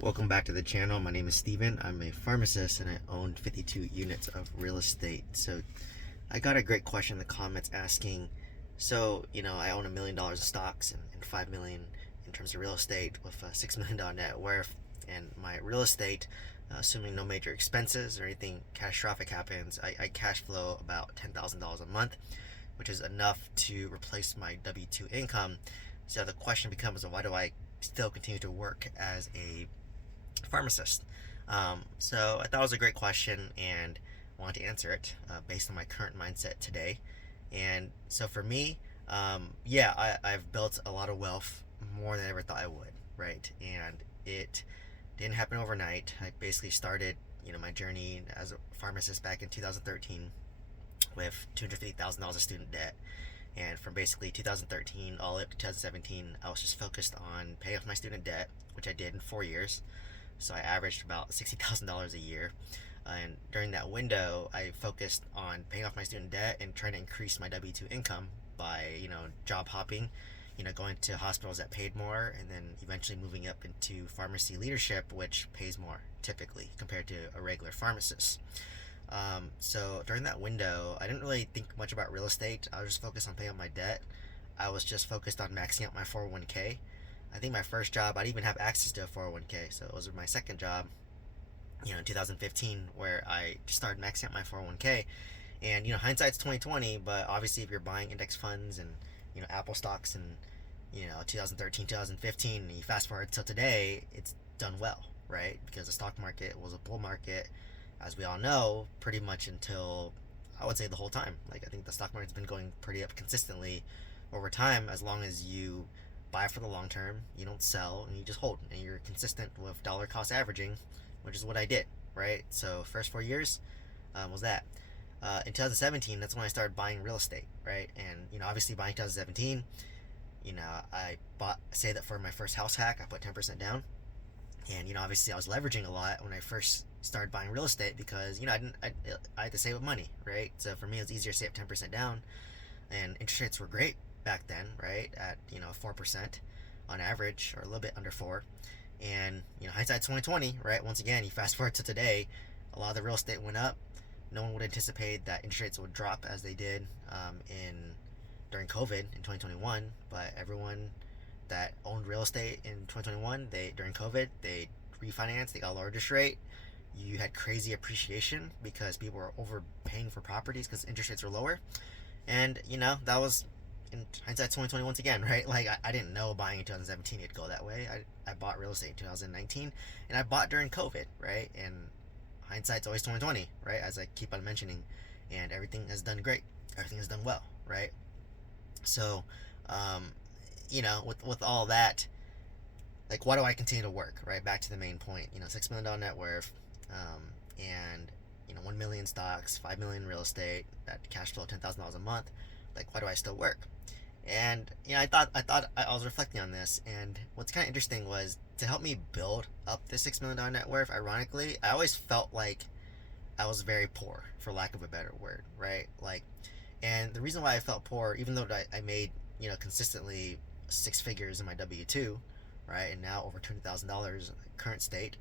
Welcome back to the channel. My name is Steven. I'm a pharmacist and I own 52 units of real estate. So I got a great question in the comments asking, I own $1 million of stocks and 5 million in terms of real estate with a $6 million net worth. And my real estate, assuming no major expenses or anything catastrophic happens, I cash flow about $10,000 a month, which is enough to replace my W-2 income. So the question becomes, why do I still continue to work as a pharmacist? So I thought it was a great question and wanted to answer it based on my current mindset today. And so for me, I've built a lot of wealth, more than I ever thought I would, right? And it didn't happen overnight. I basically started, my journey as a pharmacist back in 2013 with $250,000 of student debt. And from basically 2013 all the way up to 2017, I was just focused on paying off my student debt, which I did in 4 years. So I averaged about $60,000 a year. And during that window, I focused on paying off my student debt and trying to increase my W-2 income by, job hopping, going to hospitals that paid more, and then eventually moving up into pharmacy leadership, which pays more typically compared to a regular pharmacist. So during that window, I didn't really think much about real estate. I was just focused on paying off my debt. I was just focused on maxing out my 401k. I think my first job, I didn't even have access to a 401k, so it was my second job, in 2015, where I started maxing out my 401k. And hindsight's 2020, but obviously, if you're buying index funds and Apple stocks and 2013, 2015, and you fast forward till today, it's done well, right? Because the stock market was a bull market, as we all know, pretty much until, I would say, the whole time. Like, I think the stock market's been going pretty up consistently over time, as long as you buy for the long term, you don't sell, and you just hold, and you're consistent with dollar cost averaging, which is what I did, right? So first 4 years was that. In 2017, that's when I started buying real estate, right? And obviously buying 2017, I bought, say that for my first house hack, I put 10% down, and obviously I was leveraging a lot when I first started buying real estate because I had to save up money, right? So for me, it was easier to save 10% down, and interest rates were great back then, right? At 4% on average, or a little bit under 4. And hindsight 2020, right? Once again, you fast forward to today, a lot of the real estate went up. No one would anticipate that interest rates would drop as they did in during COVID in 2021. But everyone that owned real estate in 2021, during COVID, they refinanced, they got a lower interest rate. You had crazy appreciation because people were overpaying for properties because interest rates were lower. And that was in hindsight 2020 once again, right? Like I didn't know buying in 2017 it'd go that way. I bought real estate in 2019, and I bought during COVID, right? And hindsight's always 2020, right? As I keep on mentioning, and everything has done great. Everything has done well, right? So, with all that, like, why do I continue to work, right? Back to the main point, $6 million net worth, and 1 million stocks, 5 million real estate, that cash flow $10,000 a month. Like, why do I still work? And I was reflecting on this, and what's kind of interesting was to help me build up the $6 million net worth. Ironically, I always felt like I was very poor, for lack of a better word, right? Like, and the reason why I felt poor, even though I made consistently six figures in my W-2, right, and now over $200,000 current state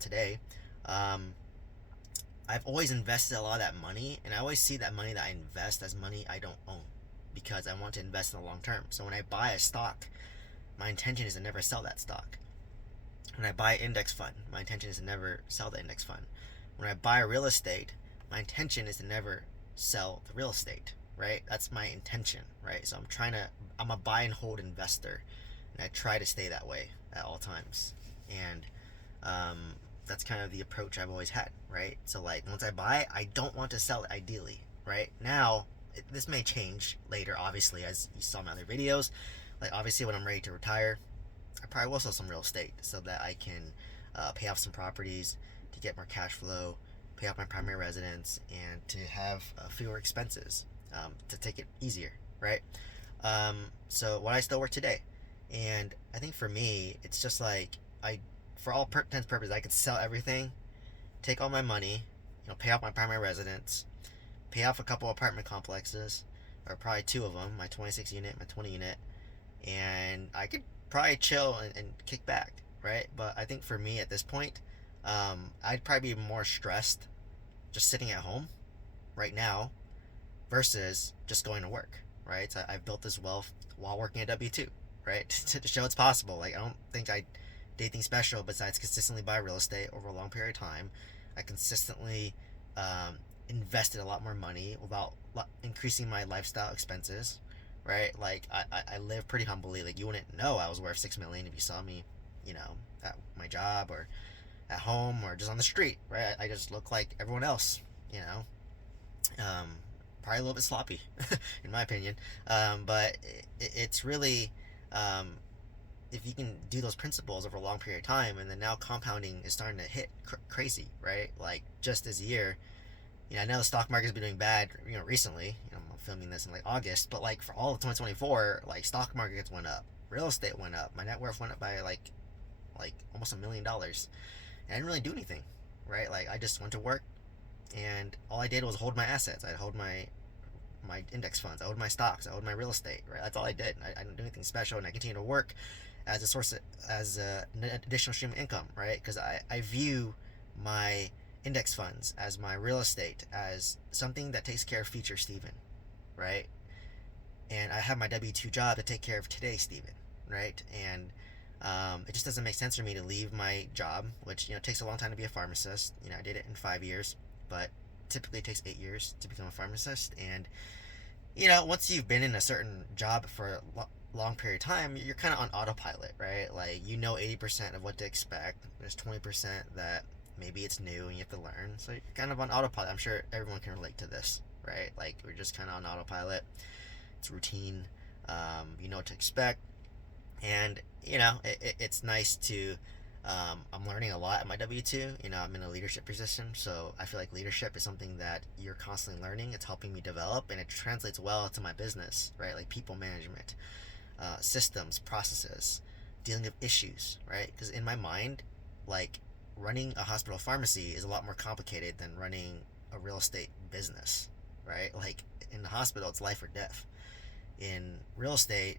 today, I've always invested a lot of that money, and I always see that money that I invest as money I don't own because I want to invest in the long term. So when I buy a stock, my intention is to never sell that stock. When I buy an index fund, my intention is to never sell the index fund. When I buy real estate, my intention is to never sell the real estate, right? That's my intention, right? So I'm a buy and hold investor, and I try to stay that way at all times. And that's kind of the approach I've always had, right? So like once I buy, I don't want to sell it ideally, right? Now, this may change later, obviously, as you saw in my other videos. Like obviously when I'm ready to retire, I probably will sell some real estate so that I can pay off some properties to get more cash flow, pay off my primary residence, and to have fewer expenses, to take it easier, right? So why I still work today. And I think for me, it's just like for all intents and purposes, I could sell everything, take all my money, pay off my primary residence, pay off a couple apartment complexes, or probably two of them, my 26 unit, my 20 unit, and I could probably chill and kick back, right? But I think for me at this point, I'd probably be more stressed just sitting at home right now versus just going to work, right? So I've built this wealth while working at W2, right? To show it's possible. Like, I don't think I did anything special besides consistently buy real estate over a long period of time. I consistently invested a lot more money without increasing my lifestyle expenses, right? Like, I live pretty humbly. Like, you wouldn't know I was worth $6 million if you saw me, at my job or at home or just on the street, right? I just look like everyone else, you know. Um, Probably a little bit sloppy, in my opinion. But it's really, um, if you can do those principles over a long period of time, and then now compounding is starting to hit crazy, right? Like just this year, I know the stock market's been doing bad, recently. I'm filming this in like August, but like for all of 2024, like stock markets went up, real estate went up, my net worth went up by like almost $1 million, and I didn't really do anything, right? Like I just went to work, and all I did was hold my assets. I'd hold my index funds, I owed my stocks, I owed my real estate, right? That's all I did. I didn't do anything special, and I continue to work as a source of, as an additional stream of income, right? Because I view my index funds as my real estate as something that takes care of future Steven, right? And I have my W2 job to take care of today Steven, right? And it just doesn't make sense for me to leave my job, which takes a long time to be a pharmacist. I did it in 5 years, but typically it takes 8 years to become a pharmacist. And once you've been in a certain job for a long period of time, you're kind of on autopilot, right? Like 80% of what to expect. There's 20% that maybe it's new and you have to learn. So you're kind of on autopilot. I'm sure everyone can relate to this, right? Like we're just kind of on autopilot. It's routine. You know what to expect, and it's nice to. I'm learning a lot at my W2. I'm in a leadership position, so I feel like leadership is something that you're constantly learning. It's helping me develop, and it translates well to my business, right? Like people management, systems, processes, dealing with issues, right? Because in my mind, like running a hospital pharmacy is a lot more complicated than running a real estate business, right? Like in the hospital, it's life or death. In real estate,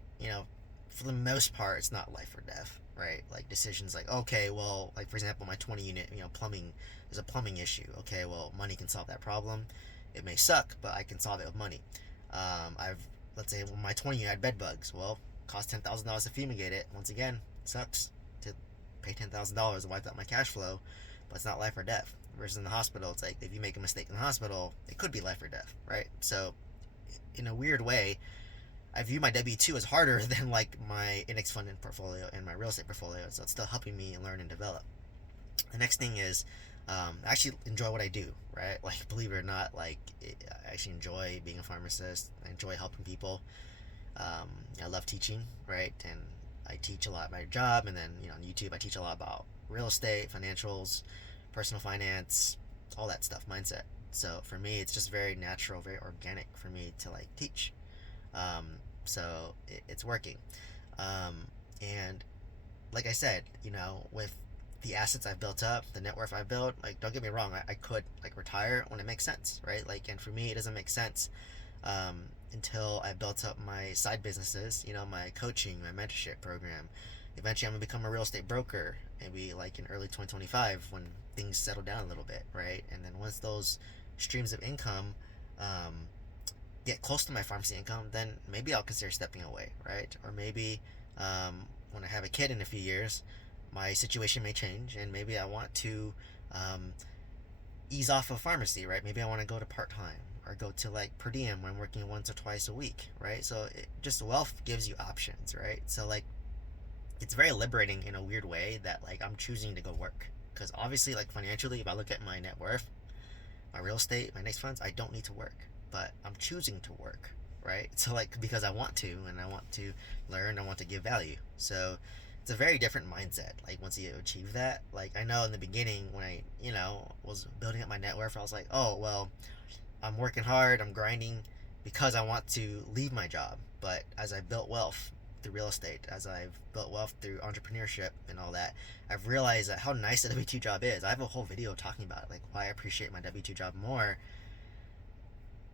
for the most part, it's not life or death, right? Like decisions like, okay, well, like for example, my 20 unit, plumbing, there's a plumbing issue. Okay, well, money can solve that problem. It may suck, but I can solve it with money. Let's say my 20 unit had bed bugs. Well, cost $10,000 to fumigate it. Once again, it sucks to pay $10,000 to wipe out my cash flow, but it's not life or death. Versus in the hospital, it's like if you make a mistake in the hospital, it could be life or death, right? So, in a weird way, I view my W2 as harder than like my index fund portfolio and my real estate portfolio. So it's still helping me learn and develop. The next thing is I actually enjoy what I do, right? Like believe it or not, like I actually enjoy being a pharmacist. I enjoy helping people. I love teaching, right? And I teach a lot at my job, and then on YouTube I teach a lot about real estate, financials, personal finance, all that stuff, mindset. So for me, it's just very natural, very organic for me to like teach. So it's working. And like I said, with the assets I've built up, the net worth I've built, like don't get me wrong, I could like retire when it makes sense, right? Like, and for me, it doesn't make sense until I built up my side businesses, my coaching, my mentorship program. Eventually, I'm gonna become a real estate broker, maybe like in early 2025 when things settle down a little bit, right? And then once those streams of income get close to my pharmacy income, then maybe I'll consider stepping away, right? Or maybe when I have a kid in a few years, my situation may change, and maybe I want to ease off of pharmacy, right? Maybe I want to go to part time or go to like per diem when I'm working once or twice a week, right? So just wealth gives you options, right? So like it's very liberating in a weird way that like I'm choosing to go work, because obviously like financially, if I look at my net worth, my real estate, my index funds, I don't need to work, but I'm choosing to work, right? So like because I want to, and I want to learn, I want to give value. So it's a very different mindset. Like once you achieve that, like I know in the beginning when I was building up my net worth, I was like, oh well, I'm working hard, I'm grinding because I want to leave my job. But as I built wealth through real estate, as I've built wealth through entrepreneurship and all that, I've realized that how nice the W2 job is. I have a whole video talking about it, like why I appreciate my W2 job more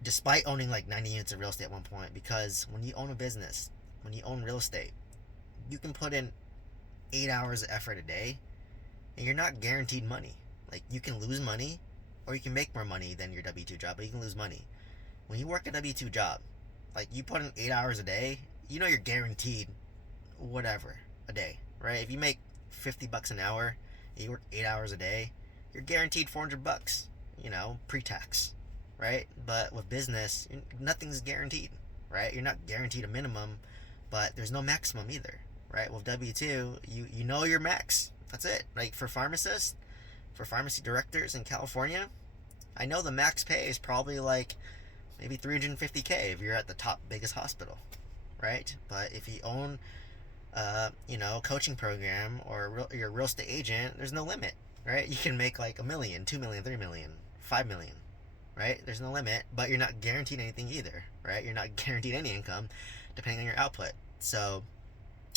despite owning like 90 units of real estate at one point. Because when you own a business, when you own real estate, you can put in 8 hours of effort a day, and you're not guaranteed money. Like, you can lose money, or you can make more money than your W 2 job, but you can lose money. When you work a W 2 job, like, you put in 8 hours a day, you're guaranteed whatever a day, right? If you make $50 an hour and you work 8 hours a day, you're guaranteed $400, pre-tax, right? But with business, nothing's guaranteed, right? You're not guaranteed a minimum, but there's no maximum either, right? With W-2, you know your max. That's it. Like, for pharmacists, for pharmacy directors in California, I know the max pay is probably like maybe $350K if you're at the top biggest hospital, right? But if you own a coaching program, or you're a real estate agent, there's no limit, right? You can make like $1 million, $2 million, $3 million, $5 million, right? There's no limit, but you're not guaranteed anything either, right? You're not guaranteed any income depending on your output. So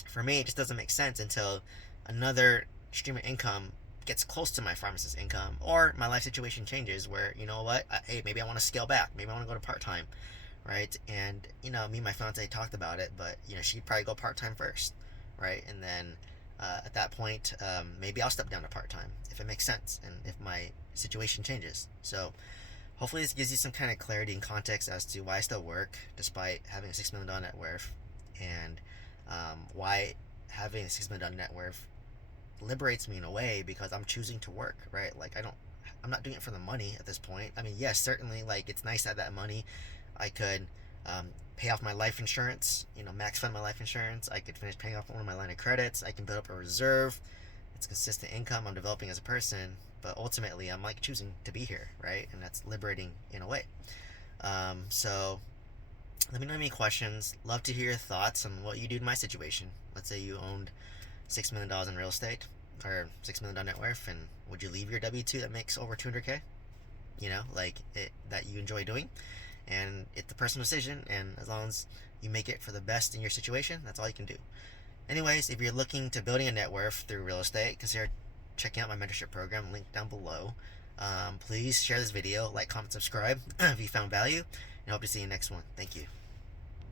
for me, it just doesn't make sense until another stream of income gets close to my pharmacist income, or my life situation changes where, hey, maybe I want to scale back, maybe I want to go to part-time, right? And me and my fiance talked about it, but she'd probably go part-time first, right? And then at that point, maybe I'll step down to part-time if it makes sense and if my situation changes. So hopefully this gives you some kind of clarity and context as to why I still work despite having a $6 million net worth, and why having a $6 million net worth liberates me in a way, because I'm choosing to work, right? Like, I'm not doing it for the money at this point. I mean, yes, certainly, like, it's nice to have that money. I could pay off my life insurance, max fund my life insurance. I could finish paying off one of my line of credits. I can build up a reserve. It's consistent income I'm developing as a person. But ultimately, I'm like choosing to be here, right? And that's liberating in a way. So let me know any questions. Love to hear your thoughts on what you do in my situation. Let's say you owned $6 million in real estate, or $6 million net worth, and would you leave your W-2 that makes over $200K? That you enjoy doing? And it's a personal decision, and as long as you make it for the best in your situation, that's all you can do. Anyways, if you're looking to building a net worth through real estate, consider checking out my mentorship program, link down below. Please share this video, like, comment, subscribe if you found value, and hope to see you in the next one. Thank you.